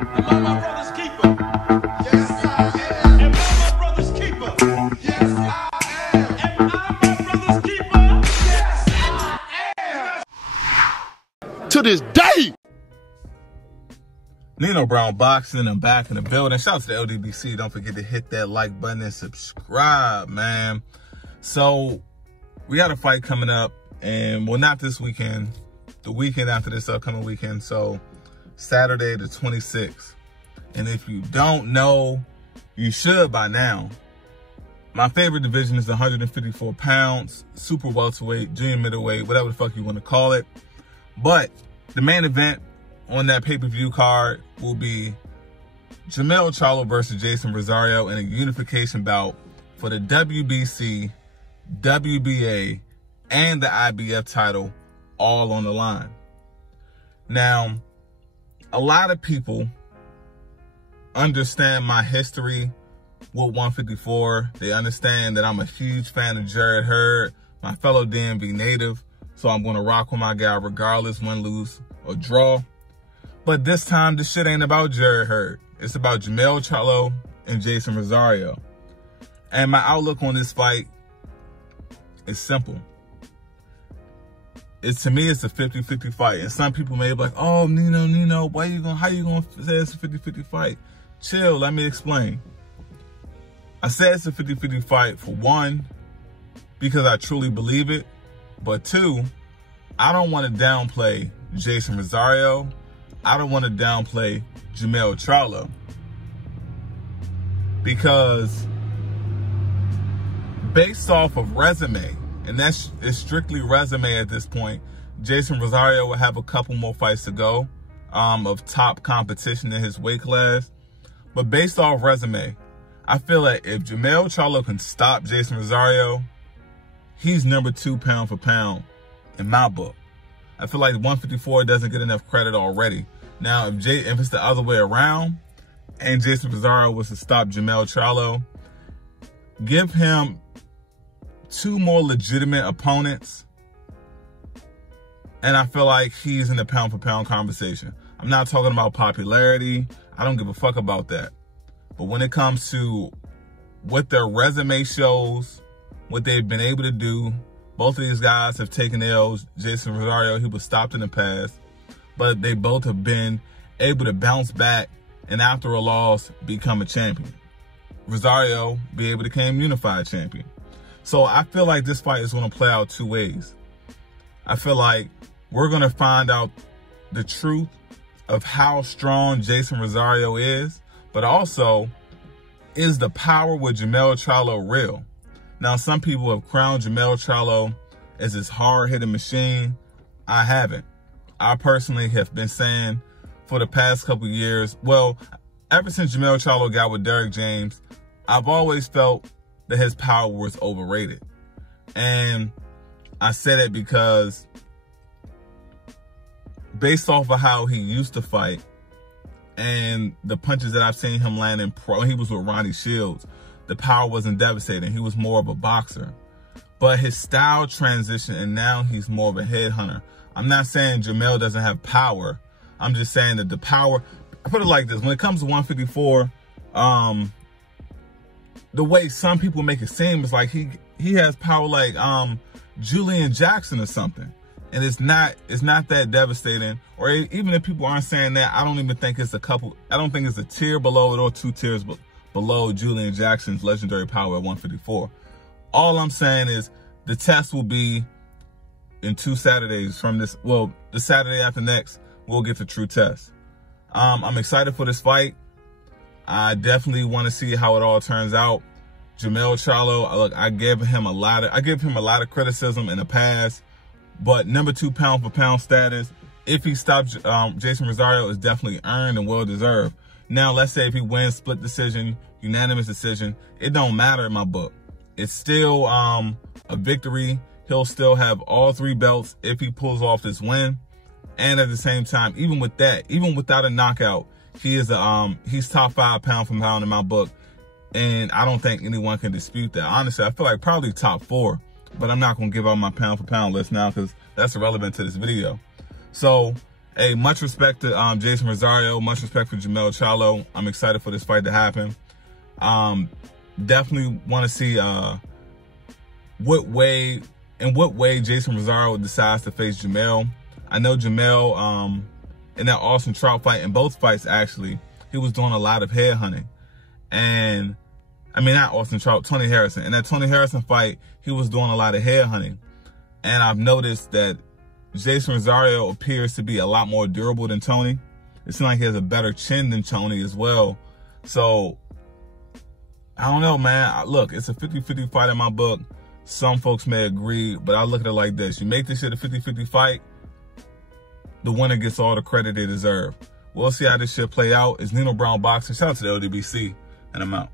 Am I my brother's keeper? Yes, I am. Am I my brother's keeper? Yes, I am. Am I my brother's keeper? Yes, I am. To this day. Nino Brown Boxing, I'm back in the building. Shout out to the LDBC. Don't forget to hit that like button and subscribe, man. So, we got a fight coming up, and well, not this weekend. The weekend after this upcoming weekend. So, Saturday the 26th. And if you don't know, you should by now. My favorite division is 154 pounds, super welterweight, junior middleweight, whatever the fuck you want to call it. But the main event on that pay-per-view card will be Jermell Charlo versus Jeison Rosario in a unification bout for the WBC, WBA, and the IBF title all on the line. Now, a lot of people understand my history with 154. They understand that I'm a huge fan of Jarrett Hurd, my fellow DMV native. So I'm going to rock with my guy regardless, win, lose, or draw. But this time, this shit ain't about Jarrett Hurd. It's about Jermell Charlo and Jeison Rosario. And my outlook on this fight is simple. To me, it's a 50-50 fight. And some people may be like, oh, Nino, how you gonna say it's a 50-50 fight? Chill, let me explain. I said it's a 50-50 fight for one, because I truly believe it. But two, I don't want to downplay Jeison Rosario. I don't want to downplay Jermell Charlo. Because based off of resume, and it's strictly resume at this point, Jeison Rosario will have a couple more fights to go of top competition in his weight class. But based off resume, I feel like if Jermell Charlo can stop Jeison Rosario, he's number 2 pound for pound in my book. I feel like 154 doesn't get enough credit already. Now, if it's the other way around and Jeison Rosario was to stop Jermell Charlo, give him 2 more legitimate opponents, and I feel like he's in the pound for pound conversation. I'm not talking about popularity. I don't give a fuck about that. But when it comes to what their resume shows, what they've been able to do, both of these guys have taken L's. Jeison Rosario, he was stopped in the past, but they both have been able to bounce back and after a loss, become a champion. Rosario be able to become unified champion. So I feel like this fight is going to play out 2 ways. I feel like we're going to find out the truth of how strong Jeison Rosario is, but also, is the power with Jermell Charlo real? Now, some people have crowned Jermell Charlo as this hard-hitting machine. I haven't. I personally have been saying for the past couple of years, well, ever since Jermell Charlo got with Derrick James, I've always felt that his power was overrated. And I say that because based off of how he used to fight and the punches that I've seen him land in pro, he was with Ronnie Shields, the power wasn't devastating. He was more of a boxer. But his style transition, and now he's more of a headhunter. I'm not saying Jermell doesn't have power. I'm just saying that the power, I put it like this, when it comes to 154, the way some people make it seem is like he has power like Julian Jackson or something. And it's not that devastating. Or even if people aren't saying that, I don't even think it's I don't think it's a tier below it or 2 tiers below Julian Jackson's legendary power at 154. All I'm saying is the test will be in 2 Saturdays from this. Well, the Saturday after next, we'll get the true test. I'm excited for this fight. I definitely want to see how it all turns out. Jermell Charlo, look, I give him a lot of criticism in the past, but number 2 pound for pound status, if he stops Jeison Rosario, is definitely earned and well deserved. Now, let's say if he wins split decision, unanimous decision, it don't matter in my book. It's still a victory. He'll still have all 3 belts if he pulls off this win. And at the same time, even with that, even without a knockout, he is he's top 5 pound for pound in my book. And I don't think anyone can dispute that. Honestly, I feel like probably top 4, but I'm not going to give out my pound for pound list now because that's irrelevant to this video. So Hey, much respect to Jeison Rosario. Much respect for Jermell Charlo. I'm excited for this fight to happen. Definitely want to see in what way Jeison Rosario decides to face Jermell. I know Jermell, in that Austin Trout fight, in both fights actually, he was doing a lot of head hunting. And I mean, not Austin Trout, Tony Harrison. In that Tony Harrison fight, he was doing a lot of head hunting. And I've noticed that Jeison Rosario appears to be a lot more durable than Tony. It seems like he has a better chin than Tony as well. So, I don't know, man. Look, it's a 50-50 fight in my book. Some folks may agree, but I look at it like this. You make this shit a 50-50 fight, the winner gets all the credit they deserve. We'll see how this shit play out. It's Nino Brown Boxing. Shout out to the LDBC, and I'm out.